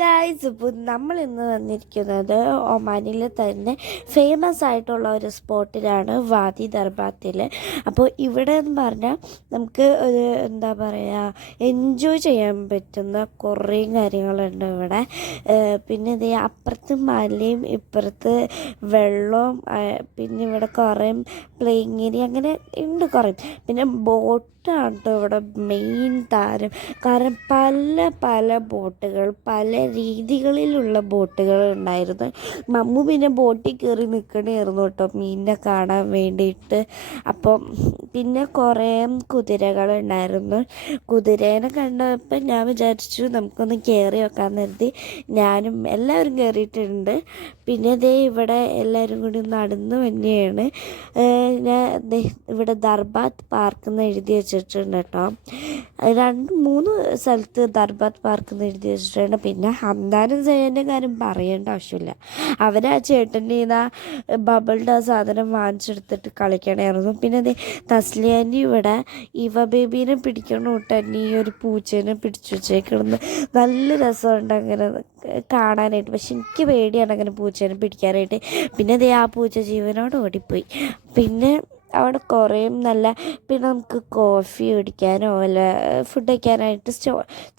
Guys, ഇപ്പോൾ നമ്മൾ ഇന്ന് വന്നിരിക്കുന്നത് ഒമാനിൽ തന്നെ ഫേമസ് ആയിട്ടുള്ള ഒരു സ്പോട്ടിലാണ് വാദി ദർബാത്തിൽ. അപ്പോൾ ഇവിടെ എന്ന് പറഞ്ഞാൽ നമുക്ക് ഒരു എന്താ പറയുക, എൻജോയ് ചെയ്യാൻ പറ്റുന്ന കുറേ കാര്യങ്ങളുണ്ട് ഇവിടെ. പിന്നെ ഇതേ അപ്പുറത്ത് മലയും ഇപ്പുറത്ത് വെള്ളവും, പിന്നെ ഇവിടെ കുറേ പ്ലേയിങ് ഏരിയ അങ്ങനെ ഉണ്ട് കുറേ. പിന്നെ ബോട്ടാണ് കേട്ടോ ഇവിടെ മെയിൻ താരം. കാരണം പല പല ബോട്ടുകൾ, പല രീതികളിലുള്ള ബോട്ടുകൾ ഉണ്ടായിരുന്നു. മമ്മു പിന്നെ ബോട്ടിൽ കയറി നിൽക്കണമായിരുന്നു കേട്ടോ മീനിനെ കാണാൻ വേണ്ടിയിട്ട്. അപ്പം പിന്നെ കുറേ കുതിരകളുണ്ടായിരുന്നു. കുതിരേനെ കണ്ടപ്പോൾ ഞാൻ വിചാരിച്ചു നമുക്കൊന്ന് കയറി വെക്കാൻ കരുതി ഞാനും എല്ലാവരും കയറിയിട്ടുണ്ട്. പിന്നെ ദേ ഇവിടെ എല്ലാവരും കൂടി നടന്നു തന്നെയാണ്. ഞാൻ ഇവിടെ ദർബാത്ത് പാർക്ക് എന്ന് എഴുതി വെച്ചിട്ടുണ്ട് കേട്ടോ. 2-3 സ്ഥലത്ത് ദർബാത്ത് പാർക്ക് എന്ന് എഴുതി വെച്ചിട്ടുണ്ട്. പിന്നെ ഹംദാനും ജയൻ്റെ കാര്യം പറയേണ്ട ആവശ്യമില്ല. അവരാ ചേട്ടൻ്റെ ബബിളുടെ സാധനം വാങ്ങിച്ചെടുത്തിട്ട് കളിക്കണമായിരുന്നു. പിന്നെ അത് തസ്ലിയാൻ്റെ ഇവിടെ ഇവ ബേബീനെ പിടിക്കണം കേട്ടോ. ഈ ഒരു പൂച്ചേനെ പിടിച്ചു വെച്ചേക്കിടുന്ന് നല്ല രസമുണ്ട് അങ്ങനെ കാണാനായിട്ട്. പക്ഷെ എനിക്ക് പേടിയാണ് അങ്ങനെ പൂച്ചേനെ പിടിക്കാനായിട്ട്. പിന്നെ അതേ ആ പൂച്ച ജീവനോട് ഓടിപ്പോയി. പിന്നെ അവിടെ കുറേ നല്ല, പിന്നെ നമുക്ക് കോഫി കുടിക്കാനോ അല്ല ഫുഡ് കഴിക്കാനായിട്ട്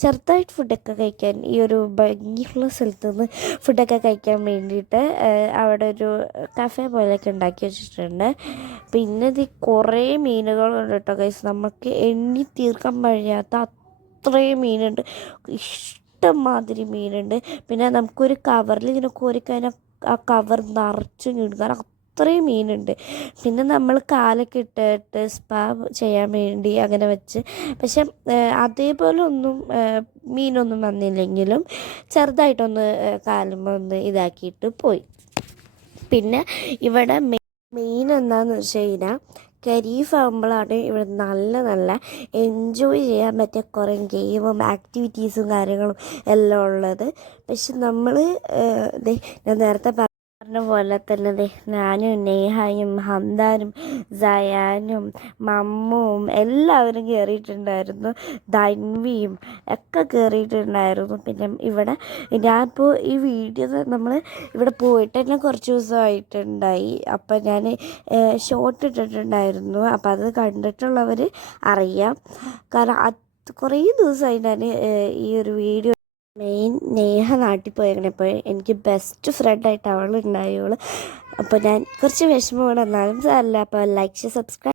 ചെറുതായിട്ട് ഫുഡൊക്കെ കഴിക്കാൻ ഈ ഒരു ഭംഗിയുള്ള സ്ഥലത്ത് നിന്ന് ഫുഡൊക്കെ കഴിക്കാൻ വേണ്ടിയിട്ട് അവിടെ ഒരു കഫേ പോലെയൊക്കെ ഉണ്ടാക്കി വെച്ചിട്ടുണ്ട്. പിന്നെ ഇത് കുറേ മീനുകളുണ്ട് കേട്ടോ ഗൈസ്. നമുക്ക് എണ്ണി തീർക്കാൻ കഴിയാത്ത അത്രയും മീനുണ്ട്, ഇഷ്ടംമാതിരി മീനുണ്ട്. പിന്നെ നമുക്കൊരു കവറിൽ ഇങ്ങനെ കോരിക്കഴിഞ്ഞാൽ ആ കവർ നിറച്ചും കിട്ടും, കാരണം അത്രയും മീനുണ്ട്. പിന്നെ നമ്മൾ കാലൊക്കെ ഇട്ടിട്ട് സ്പാ ചെയ്യാൻ വേണ്ടി അങ്ങനെ വെച്ച്, പക്ഷെ അതേപോലെ ഒന്നും മീനൊന്നും വന്നില്ലെങ്കിലും ചെറുതായിട്ടൊന്ന് കാലുമ്പോൾ ഒന്ന് ഇതാക്കിയിട്ട് പോയി. പിന്നെ ഇവിടെ മെയിൻ എന്താണെന്ന് വെച്ച് കഴിഞ്ഞാൽ ഖരീഫ് ആകുമ്പോഴാണ് ഇവിടെ നല്ല നല്ല എൻജോയ് ചെയ്യാൻ പറ്റിയ കുറേ ഗെയിമും ആക്ടിവിറ്റീസും കാര്യങ്ങളും എല്ലാം ഉള്ളത്. പക്ഷെ നമ്മൾ ഞാൻ നേരത്തെ പറഞ്ഞ പോലെ തന്നെ ഞാനും നേഹയും ഹംദാനും സയാനും മമ്മുവും എല്ലാവരും കയറിയിട്ടുണ്ടായിരുന്നു. ധൻവിയും ഒക്കെ കയറിയിട്ടുണ്ടായിരുന്നു. പിന്നെ ഇവിടെ ഞാനിപ്പോൾ ഈ വീഡിയോ നമ്മൾ ഇവിടെ പോയിട്ട് തന്നെ കുറച്ച് ദിവസമായിട്ടുണ്ടായി. അപ്പം ഞാൻ ഷോർട്ട് ഇട്ടിട്ടുണ്ടായിരുന്നു. അപ്പം അത് കണ്ടിട്ടുള്ളവർ അറിയാം. കാരണം കുറേ ദിവസമായി ഞാൻ ഈ ഒരു വീഡിയോ. മെയിൻ നേഹ നാട്ടിൽ പോയേക്കണപ്പോൾ എനിക്ക് ബെസ്റ്റ് ഫ്രണ്ടായിട്ട് അവളുണ്ടായോളൂ. അപ്പോൾ ഞാൻ കുറച്ച് വിഷമമാണ്, എന്നാലും സാരമില്ല. അപ്പോൾ ലൈക്ക്, സബ്സ്ക്രൈബ്.